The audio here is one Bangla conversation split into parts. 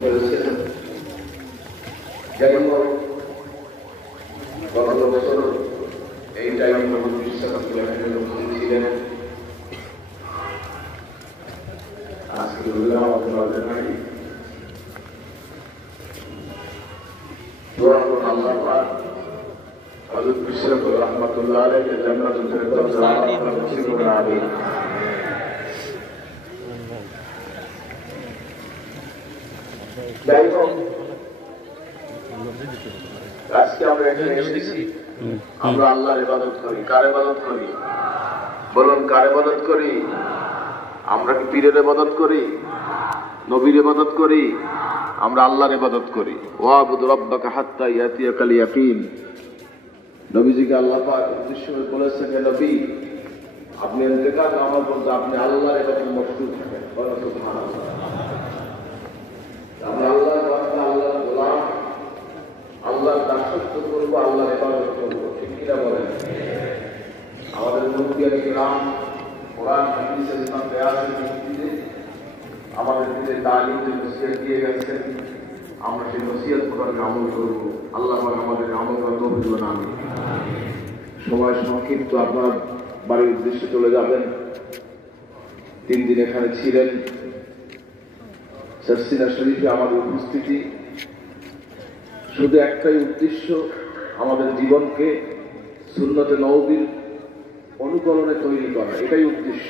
যাই হোক, গত বছর এই টাইমে ছিলেন। আজকে আমাদের নাই আল্লাহ পাক হযরত বিশ্বনাথ রাহমাতুল্লাহ আলাইহি জান্নাতুল ফেরদাউস নসিব করুন। আমিন। যাই হোক, আজকে আমরা এখানে এসেছি, আমরা আল্লাহর ইবাদত করি। কার ইবাদত করি বলুন? কার ইবাদত করি? আমরা কি পীরের ইবাদত করি, নবীর ইবাদত করি? আমরা আল্লাহর ইবাদত করি। ওয়াবুদ রাব্বাকা হাত্তা ইয়াতিয়াকাল ইয়াকিন। নবীজিকে আল্লাহ পাক উদ্দেশ্য করে বলেছেন, হে নবী, আপনি ইন্তেকাল নামার পর আপনি আল্লাহর ইবাদতে মশগুল থাকেন। সুবহানাল্লাহ। আমরা আল্লাহর বান্দা, আল্লাহর গোলাম, আল্লাহর দাসত্ব করবো, আল্লাহর ইবাদত করবো। ঠিক কিনা বলেন? আমাদের মুফতিয়ান কিরাম কোরআন হাদিসের ইমাম বেয়াসের ভিত্তিতে আমাদের দিকে তালিম যে নসিহত দিয়ে গেছেন, আমরা সেই নসিহত কোরআনে আমল করবো। আল্লাহ আমাদের আমল করা তৌফিক দান। আমিন। সময় সংক্ষিপ্ত, আপনারা বাড়ির উদ্দেশ্যে চলে যাবেন। 3 দিন এখানে ছিলেন। সারসিনা শরীফে আমাদের উপস্থিতি শুধু একটাই উদ্দেশ্য, আমাদের জীবনকে সুন্নতে নববীর অনুকরণে তৈরি করা। এটাই উদ্দেশ্য।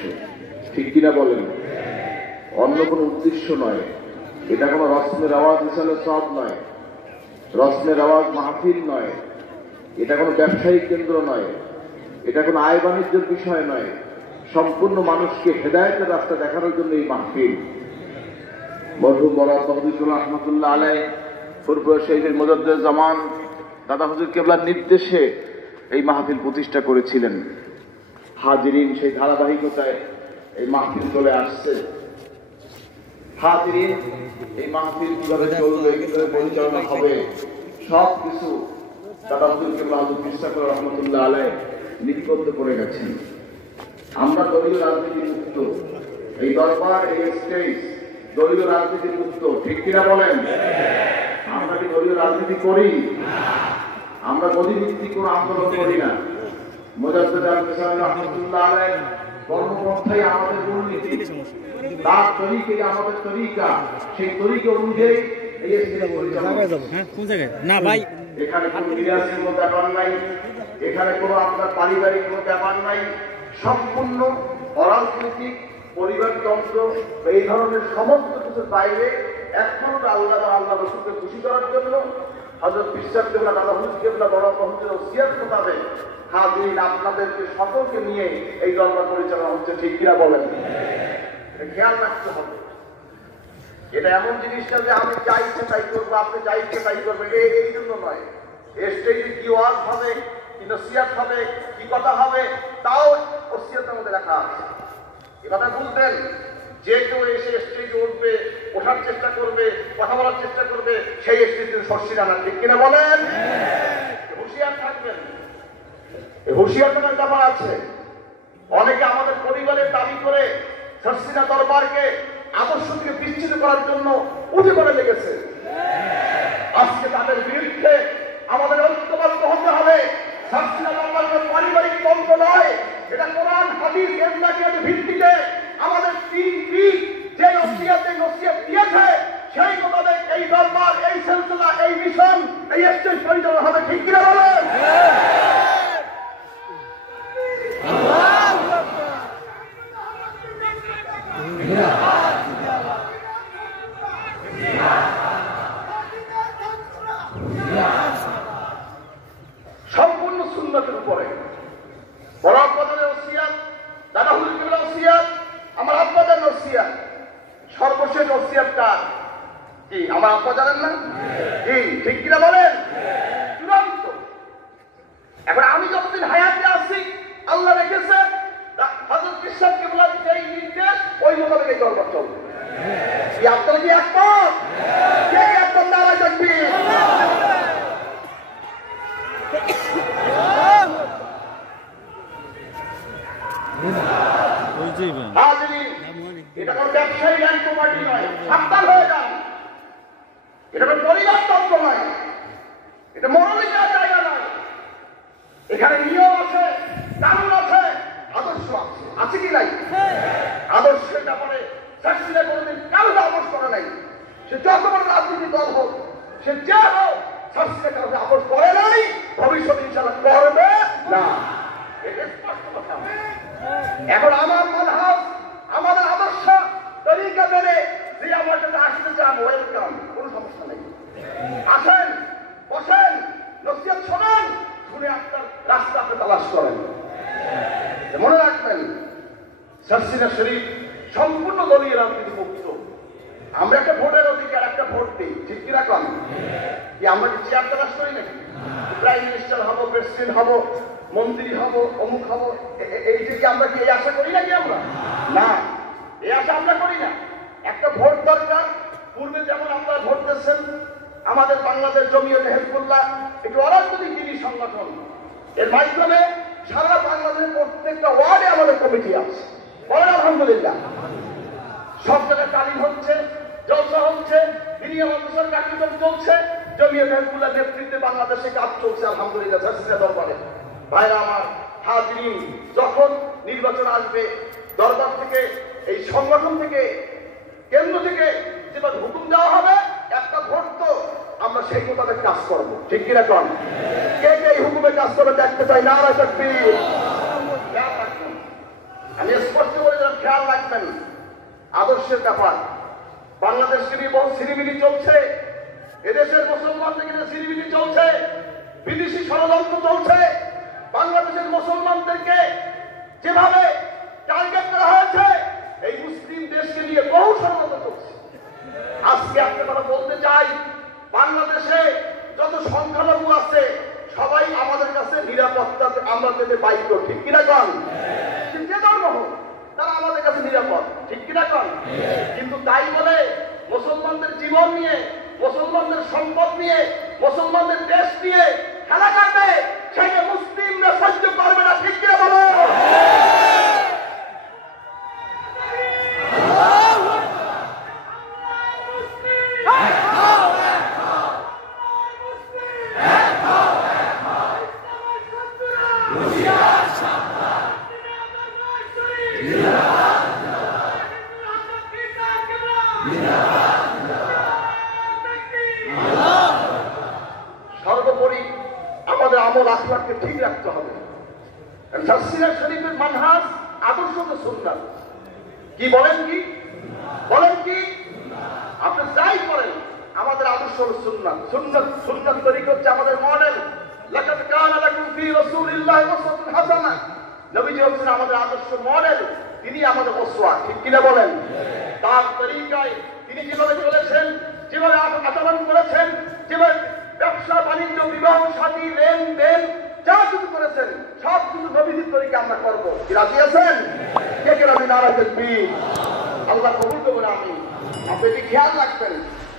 ঠিক কিনা বলেন? অন্য কোনো উদ্দেশ্য নয়। এটা কোনো রসমের আওয়াজ হিসাবে সব নয়, রসমের আওয়াজ মাহফিল নয়, এটা কোনো ব্যবসায়িক কেন্দ্র নয়, এটা কোনো আয় বাণিজ্যের বিষয় নয়। সম্পূর্ণ মানুষকে হেদায়েতের রাস্তা দেখানোর জন্য এই মাহফিল। মরহুম মওলানা তৌহিদুর রহমাতুল্লাহ আলাইহি ফুরফুরা শরীফের মুজাদ্দিদ জামান দাদা হুজুর কেবলার নির্দেশে এই মাহফিল প্রতিষ্ঠা করেছিলেন। হাজিরিন সেই ধারাবাহিকতায় এই মাহফিল চলে আসছে। হাজিরিন, এই মাহফিল কিভাবে চলবে, কিভাবে পরিচালনা হবে, সব কিছু দাদা হুজুর কেবলা হুজুর বিশাখার রহমতুল্লাহ আলাইহি লিপিবদ্ধ করে গেছেন। আমরা দলীয় রাজনীতি মুক্ত। এই দরবার, এই স্টেজ দলীয় রাজনীতি মুক্ত। ঠিক কিনা বলেন? আমরা কি দলীয় রাজনীতি করি? আমরা গদিভিত্তিক কোনো আন্দোলন করি না। মুজাদ্দিদ রহমতুল্লাহ আলাইহি কর্মপন্থাই আমাদের মূলনীতি, তার তরিকা আমাদের তরিকা। সেই তরিকা অনুযায়ী এই স্টেজ পরিচালনা না ভাই। এখানে কোনো বিরাসের কোনো ব্যাপার নাই, এখানে কোনো আপনার পারিবারিক কোনো ব্যাপার নাই। সম্পূর্ণ অরাজনৈতিক পরিবারতন্ত্র, এই ধরনের সমস্ত কিছুর বাইরে একমাত্র আল্লাহ বা আল্লাহ রাসূলকে খুশি করার জন্য হযরত বিশ্বাস কেবলা দাদা হুজুর কেবলা বড় হুজুরের ওসিয়ত মোতাবেক হাজিরিন আপনাদেরকে সকলকে নিয়ে এই দরবার পরিচালনা হচ্ছে। ঠিক কিনা বলেন? খেয়াল রাখতে হবে। এটা এমন জিনিসটা যে আমি যা ইচ্ছে তাই করবো, আপনি যা ইচ্ছে তাই করবেন, এই জন্য নয়। স্টেজে কি ওয়াজ হবে, কি নসিহত হবে, কি কথা হবে, তাও ওসিয়তের মধ্যে লেখা আছে। এ কথা বুঝবেন। যে কেউ এসে স্টেজে উঠবে, ওঠার চেষ্টা করবে, কথা বলার চেষ্টা করবে, সেই স্টেজে সর্ষিরা না। ঠিক কিনা বলেন? হুঁশিয়ার থাকবেন। এই হুঁশিয়ারটার ব্যাপার আছে। অনেকে আমাদের পরিবারের দাবি করে সর্ষিরা দরবারকে আদর্শ থেকে বিচ্ছিন্ন করার জন্য উঠে পড়ে লেগেছে। আজকে তাদের বিরুদ্ধে আমাদের ঐক্যবদ্ধ হতে হবে। সর্ষিরা দরবারের পারিবারিক তন্ত্র নয়, এটা কোরআন হাদিস এর ভিত্তিতে আমাদের 3 পীর যে নসিহত দিয়েছে, সেই মোতাবেক এই দরবার, এই সিলসিলা, এই মিশন, এই স্টেজ পরিচালনা হবে। ঠিক কিনা বলেন? সম্পূর্ণ সুন্নতের উপরে বড় আব্বাদের ওসিয়ত, দাদা হুজুর কেবলার ওসিয়ত, আমার আব্বাদের ওসিয়ত। সর্বশেষ ওসিয়তটা কি আমার আব্বা জানেন না? কি? ঠিক কিনা বলেন? চূড়ান্ত। এখন আমি যতদিন হায়াতে আছি, আল্লাহ রেখেছে হযরত বিশ্বাস কেবলার যেই নির্দেশ, ওই মোতাবেক এই দরবার চলবে। কি আপনারা কি একমত? কে একমত? নারায়ে তাকবীর। হাজিরিন, এটা কোনো ব্যবসায়ী ব্যাংক পার্টি নয়। সাবধান হয়ে যান। এটা কোনো পরিবারতন্ত্র নয়, এটা মনোনীতার জায়গা নয়। এখানে নিয়ম আছে, কানুন আছে, আদর্শ আছে, আছে কি নাই? আদর্শের ব্যাপারে শাস্তিরা কোনোদিন কারো আপোষ করে নাই। সে যত বড় রাজনৈতিক দল হোক, সে যে হোক, শাস্তিরা কারো আপোষ করে নাই, ভবিষ্যতে ইনশাআল্লাহ করবে না। এটা স্পষ্ট কথা। এখন আমার মানহাজ, আমাদের আদর্শ তরিকা মেনে যে আমার কাছে আসতে চান, ওয়েলকাম, কোনো সমস্যা নেই। আসেন, বসেন, নসিহত শোনেন, শুনে আপনার রাস্তা আপনি তালাশ করেন। মনে রাখবেন, শাস্তিরা শরীফ সম্পূর্ণ দলীয় রাজনীতি মুক্ত। আমরা একটা ভোটের অধিকার, একটা ভোট দিই, ঠিক কি রাখলাম? কি আমরা কি চেয়ার তালাশ করি নাকি? প্রাইম মিনিস্টার হবো, প্রেসিডেন্ট হবো, মন্ত্রী হবো, অমুক হবো, এইটা কি আমরা কি এই আশা করি নাকি? আমরা না, এই আশা আমরা করি না। একটা ভোট দরকার। পূর্বে যেমন আপনারা ভোট দিচ্ছেন, আমাদের বাংলাদেশ জমিয়ত হিজবুল্লাহ একটি অরাজনৈতিক দিনী সংগঠন, এর মাধ্যমে সারা বাংলাদেশের প্রত্যেকটা ওয়ার্ডে আমাদের কমিটি আছে। বলেন আলহামদুলিল্লাহ। সব জায়গায় তালিম হচ্ছে, জলসা হচ্ছে, দিনীয় মাদ্রাসার কার্যক্রম চলছে, জমিয়ত হিজবুল্লাহ নেতৃত্বে বাংলাদেশে কাজ চলছে আলহামদুলিল্লাহ। শাস্তিরা দরবারে ভাইরা আমার, হাজিরিন, যখন নির্বাচন আসবে, দরবার থেকে, এই সংগঠন থেকে, কেন্দ্র থেকে যেভাবে হুকুম দেওয়া হবে, একটা ভোট তো আমরা সেই মোতাবেক কাজ করবো, ঠিক কিনা? কন কে কে এই হুকুমে কাজ করে দেখতে চাই? নারায়ে তাকবীর। আমি স্পষ্ট করে দিলাম, খেয়াল রাখবেন আদর্শের ব্যাপার। বাংলাদেশকে নিয়ে বহু সিরিমিনি চলছে, এদেশের মুসলমানদের নিয়ে সিরিমিনি চলছে, বিদেশি ষড়যন্ত্র চলছে। বাংলাদেশের মুসলমানদেরকে যেভাবে টার্গেট করা হয়েছে, এই মুসলিম দেশকে নিয়ে বহু ষড়যন্ত্র চলছে। আজকে একটা কথা বলতে চাই, বাংলাদেশে যত সংখ্যালঘু আছে সবাই আমাদের কাছে নিরাপত্তা আমরা পেতে বাধ্য, ঠিক কিনা? কন যে ধর্ম হোক, তারা আমাদের কাছে নিরাপদ, ঠিক কিনা? কন কিন্তু তাই বলে মুসলমানদের জীবন নিয়ে, মুসলমানদের সম্পদ নিয়ে, মুসলমানদের দেশ নিয়ে খেলা কাটবে, সেটা মুসলিমরা সহ্য করবে না, ঠিক কিনা? বলো। সর্বোপরি আমাদের আমল আখলাককে ঠিক রাখতে হবে। শাস্তিরা শরীফের মানহাজ, আদর্শ তো সুন্নাত। কি বলেন? কি বলেন? কি আপনি যাই করেন, আমাদের আদর্শ হলো সুন্নাত। সুন্নাত, সুন্নাত তরিকা হচ্ছে আমাদের মডেল। লাকাদ কানা লাকুম ফি রাসূলিল্লাহি উসওয়াতুন হাসানাহ। নবীজি হচ্ছেন আমাদের আদর্শ মডেল, তিনি আমাদের উসওয়া, ঠিক কিনা? বলেন। তার তরিকায় তিনি যেভাবে চলেছেন, যেভাবে আচরণ করেছেন, যেভাবে ব্যবসা বাণিজ্য, বিবাহ শাদী, লেনদেন যা কিছু করেছেন, সব কিছু নবীজির তরিকা আমরা করবো। কি রাজি আছেন? কে কে রাজি? নারায়ে তাকবীর। আল্লাহ কবুল করবেন। আমি আপনি এটি খেয়াল রাখবেন।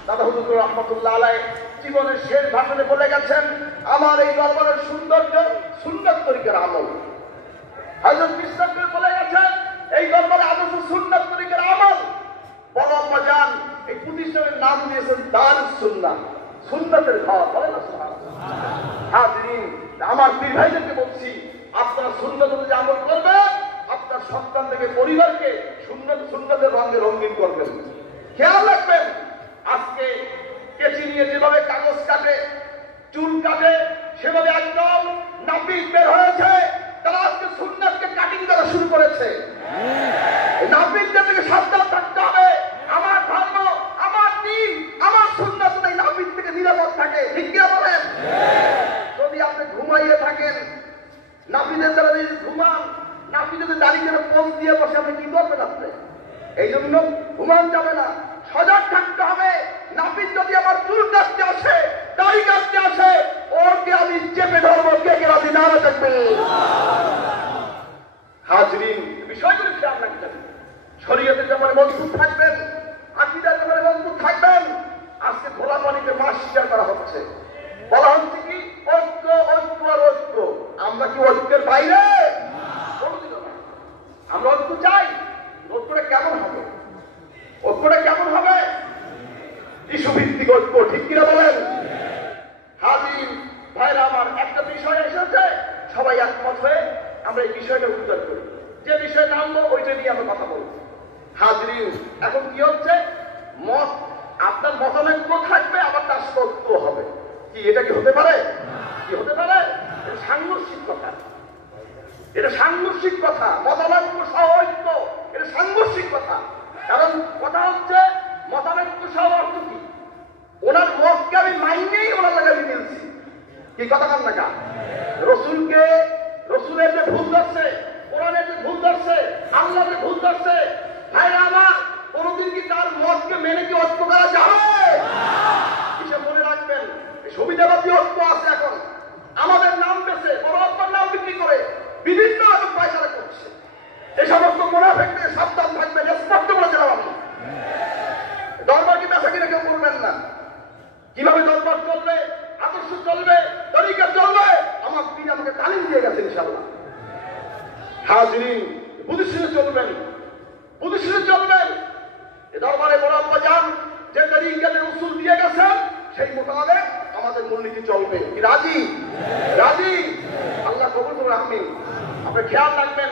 দাদা হুজুর রহমতুল্লাহ আলাইহি জীবনের শেষ ভাষণে বলে গেছেন, আমার এই দরবারের সৌন্দর্য সুন্নাত তরিকার আমল। হযরত বিশ্বকবি বলে গেছেন, এই দরবারে আদর্শ সুন্নাত তরিকার আমল। বড় আম্মাজান এই প্রতিষ্ঠানের নাম দিয়েছেন দারুস সুন্নাহ, সুন্নাতের ঘর। বলেন না সুবহানাল্লাহ। হাজিরিন, আমার পীর ভাইদেরকে বলছি, আপনারা সুন্নাত অনুযায়ী আমল করবেন, আপনার সন্তান থেকে পরিবারকে সুন্নাতের রঙে রঙিন করবেন। খেয়াল রাখবেন, আজকে কেচি নিয়ে যেভাবে কাগজ কাটে, চুল কাটে, সেভাবে একদম নাপিত বের হয়েছে, তারা আজকে সুন্নাতকে কাটিং করা শুরু করেছে। নাপিতদের থেকে সাবধান থাকতে হবে। আমার ধর্ম, আমার দ্বীন, আমার সুন্নাত এই নাপিত থেকে নিরাপদ থাকে, ঠিক কিনা? বলেন। যদি আপনি ঘুমাইয়ে থাকেন, নাপিতের দ্বারা যদি ঘুমান, নাপিতের দাঁড়িয়ে পোজ দিয়ে বসে, আপনি কি করবেন? আপনি এই জন্য ঘুমান যাবে না, সজাগ থাকতে হবে। নাপিত যদি আমার চুল কাটতে আসে, দাড়ি কাটতে আসে, ওকে আমি চেপে ধরবো। কে কে রাজি? নারায়ে তাকবীর। হাজিরিন, বিষয়গুলো খেয়াল রাখবেন। শরীয়তের ব্যাপারে মজবুত থাকবেন, আকীদার ব্যাপারে মজবুত থাকবেন। আজকে খোলা পানিতে মাছ শিকার করা হচ্ছে, বলা হচ্ছে কি ঐক্য, ঐক্য আর ঐক্য। আমরা কি ঐক্যের বাইরে? কোনদিনও না। আমরা ঐক্য চাই। ঐক্যটা কেমন হবে? ঐক্যটা কেমন হবে? ইস্যু ভিত্তিক ঐক্য, ঠিক কিনা বলেন? হাজির ভাইরা আমার, একটা বিষয় এসেছে, সবাই একমত হয়ে আমরা এই বিষয়টা উত্তর করি। যে বিষয় নামবো ওইটা নিয়ে আমরা কথা বলবো। হাজির, এখন কি হচ্ছে, মত আপনার মতানৈক্য থাকবে, আবার তার সত্য হবে। কি এটা কি হতে পারে? কি হতে পারে? এটা সাংঘর্ষিক কথা, এটা সাংঘর্ষিক কথা। মতানৈক্য সহ ঐক্য, এটা সাংঘর্ষিক কথা। কারণ কথা হচ্ছে মতানৈক্য সহ অর্থ কি? ওনার মতকে আমি মাইনেই ওনার লাগে আমি মিলছি। কি কথা কান না? রসুলকে, রসুলের যে ভুল ধরছে, কোরআনের যে ভুল ধরছে, আল্লাহ যে ভুল ধরছে, ভাইরা আমার, কোনদিন কি তার মতকে মেনে কি ঐক্য করা যাবে? হিসেব মনে রাখবেন, সুবিধাবাদী ঐক্য আছে এখন। আমাদের নাম বেছে বড় অক্ষর নাম বিক্রি করে বিভিন্ন রকম পয়সা করছে। এই সমস্ত মুনাফিকদের সাবধান থাকবেন, স্পষ্ট বলে দিলাম আমি। দরবার কি বেচা কিনা কেউ করবেন না। কিভাবে দরবার চলবে, আদর্শ চলবে, তরিকা চলবে, আমার পীর আমাকে তালিম দিয়ে গেছে ইনশাআল্লাহ। হাজিরিন, বুদ্ধিশীলে চলবেন, বুদ্ধিশীলে চলবেন। এ দরবারে বড় আব্বা যান যে তরিকাদের উসুল দিয়ে গেছেন, সেই মোতাবেক আমাদের মূলনীতি চলবে। কি রাজি? রাজি? আল্লাহ কবুল করুন। আমিন। আপনি খেয়াল রাখবেন,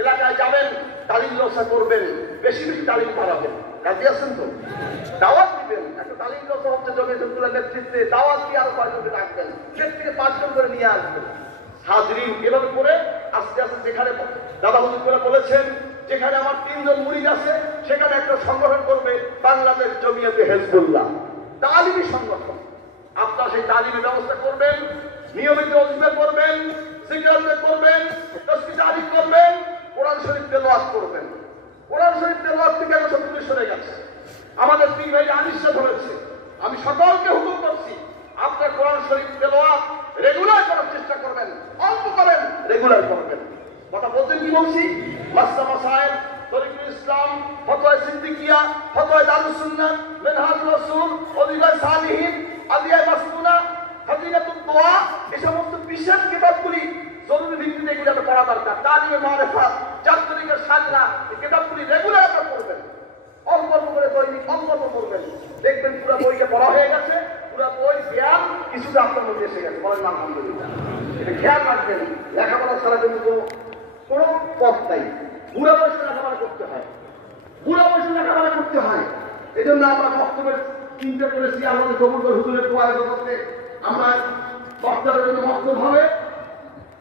এলাকায় যাবেন, তালিম জলসা করবেন, বেশি বেশি তালিম পাঠাবেন। রাজি আছেন তো? দাওয়াত দিবেন। একটা তালিম জলসা হচ্ছে জমিয়তুল নেতৃত্বে, দাওয়াত দিয়ে আরো কয়েকজনকে রাখবেন, 4 থেকে 5 জন করে নিয়ে আসবেন। হাজিরিন, এভাবে করে আস্তে আস্তে যেখানে দাদা হুজুর করে বলেছেন, যেখানে আমার 3 জন মুরিদ আছে, সেখানে একটা সংগঠন করবে বাংলাদেশ জমিয়তে হিজবুল্লাহ, তালিমি সংগঠন। আপনারা সেই তালিমের ব্যবস্থা করবেন, নিয়মিত ওয়াজিফা করবেন, জিকির করবেন, তাসবিহ তাহলিল করবেন, কোরআন শরীফ তেলাওয়াত করবেন। কোরআন শরীফ তেলাওয়াত থেকে এখন সব কিছু সরে গেছে। আমাদের পীর ভাই আনিসা ধরেছে। আমি সকলকে হুকুম করছি, আপনার কোরআন শরীফ তেলাওয়াত রেগুলার করার চেষ্টা করবেন, অল্প করেন, রেগুলার করবেন। কথা বলছেন কি বলছি? মাসলা মাসাইল, তরিকুল ইসলাম, ফতোয়া সিদ্দিকিয়া, ফতোয়া দারুস সুন্নাহ, মিনহাজুর রাসূল, ওয়াজিফা সালিহিন, আদিয়া মাসনুনা, হাদিনাতুদ দোয়া, এই সমস্ত বিশেষ কিতাবগুলি জরুরি ভিত্তিতে এগুলো আমরা পড়া দরকার। তালিমে মারিফাত, চার তরিকার সাজনা, এই কিতাবগুলি রেগুলার আপনারা পড়বেন। অল্প অল্প করে দৈনিক অল্প অল্প করবেন, দেখবেন পুরো বইটা পড়া হয়ে গেছে, পুরো বই জ্ঞান কিছুটা আপনার মধ্যে এসে গেছে। বলেন আলহামদুলিল্লাহ। এটা খেয়াল রাখবেন, লেখাপড়া ছাড়া কিন্তু কোনো পথ নাই। বুড়া বয়সে লেখাপড়া করতে হয়, বুড়া বয়সে লেখাপড়া করতে হয়। এই জন্য আমরা বক্তব্যের চিন্তা করেছি, আমাদের কবুল হুজুরের দোয়া করতে আমরা বক্তাদের জন্য বক্তব্য হবে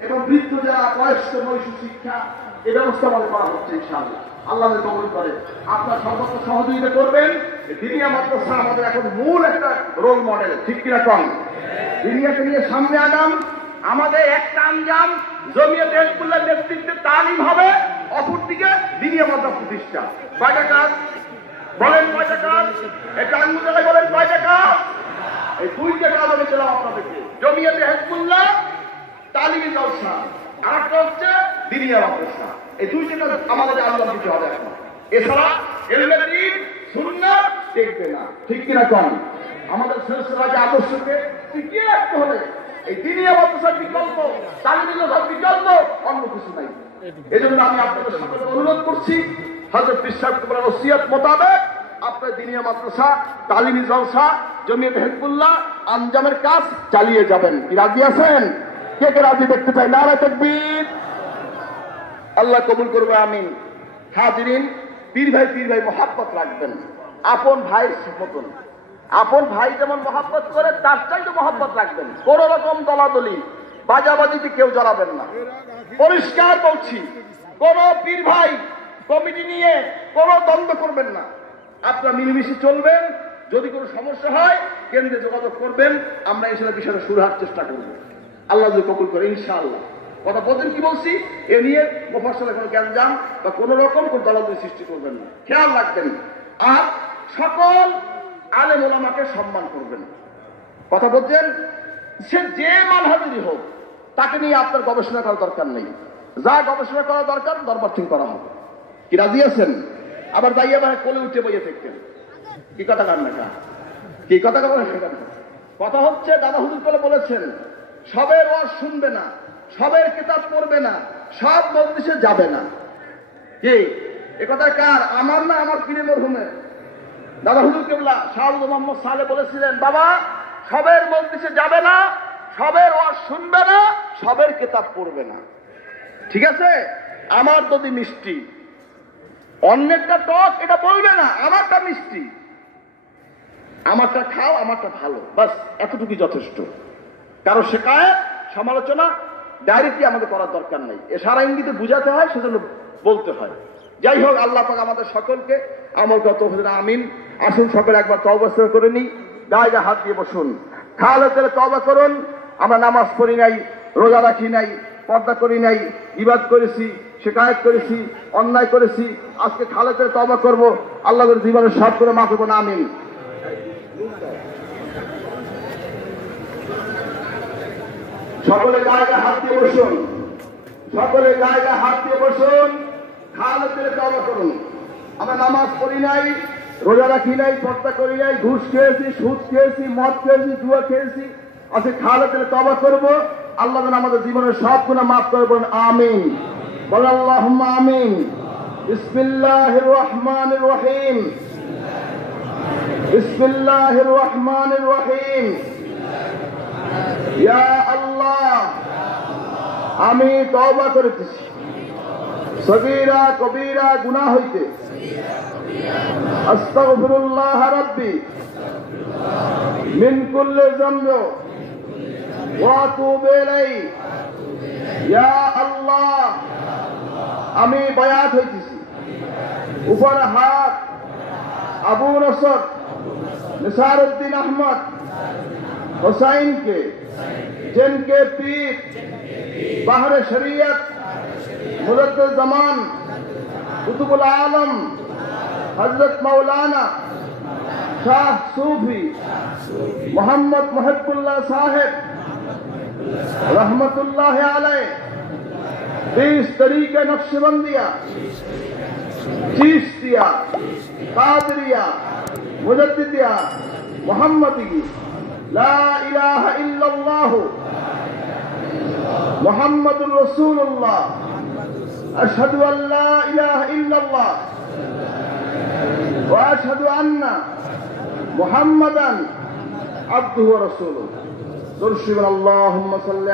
এবং বৃদ্ধ যারা বয়স্ক বয়সী শিক্ষা এই ব্যবস্থা আমাদের করা হচ্ছে ইনশাআল্লাহ। আল্লাহ কবুল করে। আপনার সর্বোচ্চ সহযোগিতা করবেন। দিনিয়া মাদ্রাসা আমাদের এখন মূল একটা রোল মডেল, ঠিক কিনা কম? দিনিয়াকে নিয়ে সামনে আগাম। আমাদের একটা আঞ্জাম জমিয়তে হিজবুল্লাহ নেতৃত্বে তালিম হবে, অপরদিকে দিনিয়া মাদ্রাসা প্রতিষ্ঠা। কয়টা কাজ বলেন? কয়টা কাজ? এটা আঙ্গুলে বলেন কয়টা কাজ? এই 2টা কাজ আমি দিলাম আপনাদেরকে। জমিয়তে হিজবুল্লাহ তালিমি জলসা, আরেকটা হচ্ছে দিনিয়া মাদ্রাসা। এই 2টা কাজ আমাদের আঞ্জাম দিতে হবে এখন। এছাড়া এলমেদিন সুন্নাত দেখবে না, ঠিক কিনা কম? আমাদের সিলসিলাকে আদর্শকে টিকিয়ে রাখতে হবে। এই দিনিয়া মাদ্রাসার বিকল্প, তালিমি জলসার বিকল্প অন্য কিছু নাই। এই জন্য আমি আপনাদের সাথে অনুরোধ করছি, হযরত পীর সাহেব কুবরার ওসিয়ত মোতাবেক আপনার দিনিয়া মাদ্রাসা, তালিমি জলসা, জমিয়তে হিজবুল্লাহ আঞ্জামের কাজ চালিয়ে যাবেন। কি রাজি আছেন? কে কে রাজি দেখতে চাই? নারে তাকবীর। আল্লাহ কবুল করবে। আমিন। হাজিরিন, পীর ভাই মহাব্বত রাখবেন, আপন ভাইয়ের মতন। আপন ভাই যেমন মহাব্বত করে, তার চাইতে মহাব্বত রাখবেন। কোন রকম দলাদলি বাজাবাজিতে কেউ জড়াবেন না। পরিষ্কার বলছি, কোন পীর ভাই কমিটি নিয়ে কোন দ্বন্দ্ব করবেন না। আপনারা মিলেমিশে চলবেন। যদি কোনো সমস্যা হয় কেন্দ্রে যোগাযোগ করবেন, আমরা এই বিষয়টা সুরাহার চেষ্টা করব। আল্লাহ যদি কবুল করে ইনশাআল্লাহ। কথা বলছেন কি বলছি? এ নিয়ে মুফাসসাল কোনো জ্ঞান বা কোন রকম কোন দলাদলি সৃষ্টি করবেন না, খেয়াল রাখবেন। আর সকল আলেম ওলামাকে সম্মান করবেন। কথা বলছেন, সে যে মানহাজেরই হোক, তাকে নিয়ে আপনার গবেষণা করার দরকার নেই। যা গবেষণা করা দরকার দরবার থেকে করা হবে। কি রাজি আছেন? আবার দাইয়া ভাই কোলে উঠে বইয়ে থাকতেন। কি কথা কার না? কি কথা কথা হচ্ছে, দাদা হুজুর করে বলেছেন, সবের ওয়াজ শুনবে না, সবের কিতাব পড়বে না, সব মজলিসে যাবে না। কি এ কথা কার? আমার না আমার পীরের মরহুমের? দাদা হুজুর কেবলা শাহ মোহাম্মদ সালেহ বলেছিলেন, বাবা সবের মজলিসে যাবে না, সবের ওয়াজ শুনবে না, সবের কিতাব পড়বে না। ঠিক আছে, আমার যদি মিষ্টি, অন্যেরটা টক এটা বলবে না, আমারটা মিষ্টি, আমারটা খাও, আমারটা ভালো, বাস এতটুকুই যথেষ্ট। কারো শেখায়ত সমালোচনা ডাইরেক্টলি আমাদের করার দরকার নাই, এশারা ইঙ্গিতে বুঝাতে হয়, সেজন্য বলতে হয়। যাই হোক, আল্লাহ পাক আমাদের সকলকে আমল কত আমিন। আসুন সকলে একবার তওবা করে নিই, গায়ে হাত দিয়ে বসুন, খালেদের তওবা করুন। আমরা নামাজ পড়ি নাই, রোজা রাখি নাই, পর্দা করি নাই, ইবাদ করেছি, শিকায়ত করেছি, অন্যায় করেছি, আজকে খালেদের তওবা করব, আল্লাহর জীবনের সব করে মাফ করবো না, আমিন। সকলে গায়ে হাত দিয়ে বসুন, সকলে গায়ে হাত দিয়ে বসুন, খালেদের তওবা করুন। আমরা নামাজ পড়ি নাই, রোজা রাখি নাই, পর্দা করি নাই, ঘুষ খেয়েছি, সুদ খেয়েছি, মদ খেয়েছি, জুয়া খেয়েছি, আজকে খালেদের তওবা করবো, আল্লাহ যেন আমাদের জীবনের সব গুনাহ মাফ করে, বলেন আমিন। বলেন আল্লাহুম্মা আমিন। বিসমিল্লাহির রহমানির রহিম, বিসমিল্লাহির রহমানির রহিম। ইয়া আল্লাহ, আমি তওবা করিতেছি সগীরা কবীরা গুনাহ হইতে, আস্তাগফিরুল্লাহ রাব্বি মিন কুল্লি যামবি ওয়া আতুবু ইলাইহি। ইয়া আল্লাহ, আমি বায়াত হইতেছি, উপর হাত আবু নসর নিসারউদ্দিন আহমদ हुसैन के, जिनके पीर बाहर शरीयत मुजद्दिद ज़मान कुतुबुल आलम हजरत मौलाना शाह सूफी मोहम्मद मुहिब्बुल्लाह साहिब रहमतुल्लाह अलैह 20 तरीके नक्शबंदिया, चिश्तिया, कादरिया, मुजद्दिदिया, मोहम्मदी, ला इलाहा इल्लल्लाह मुहम्मदुर रसूलुल्लाह, अशहदु अन ला इलाहा इल्लल्लाह व अशहदु अन्ना मुहम्मदन अब्दुहु व रसूलुहु। अल्लाहुम्मा सल्ली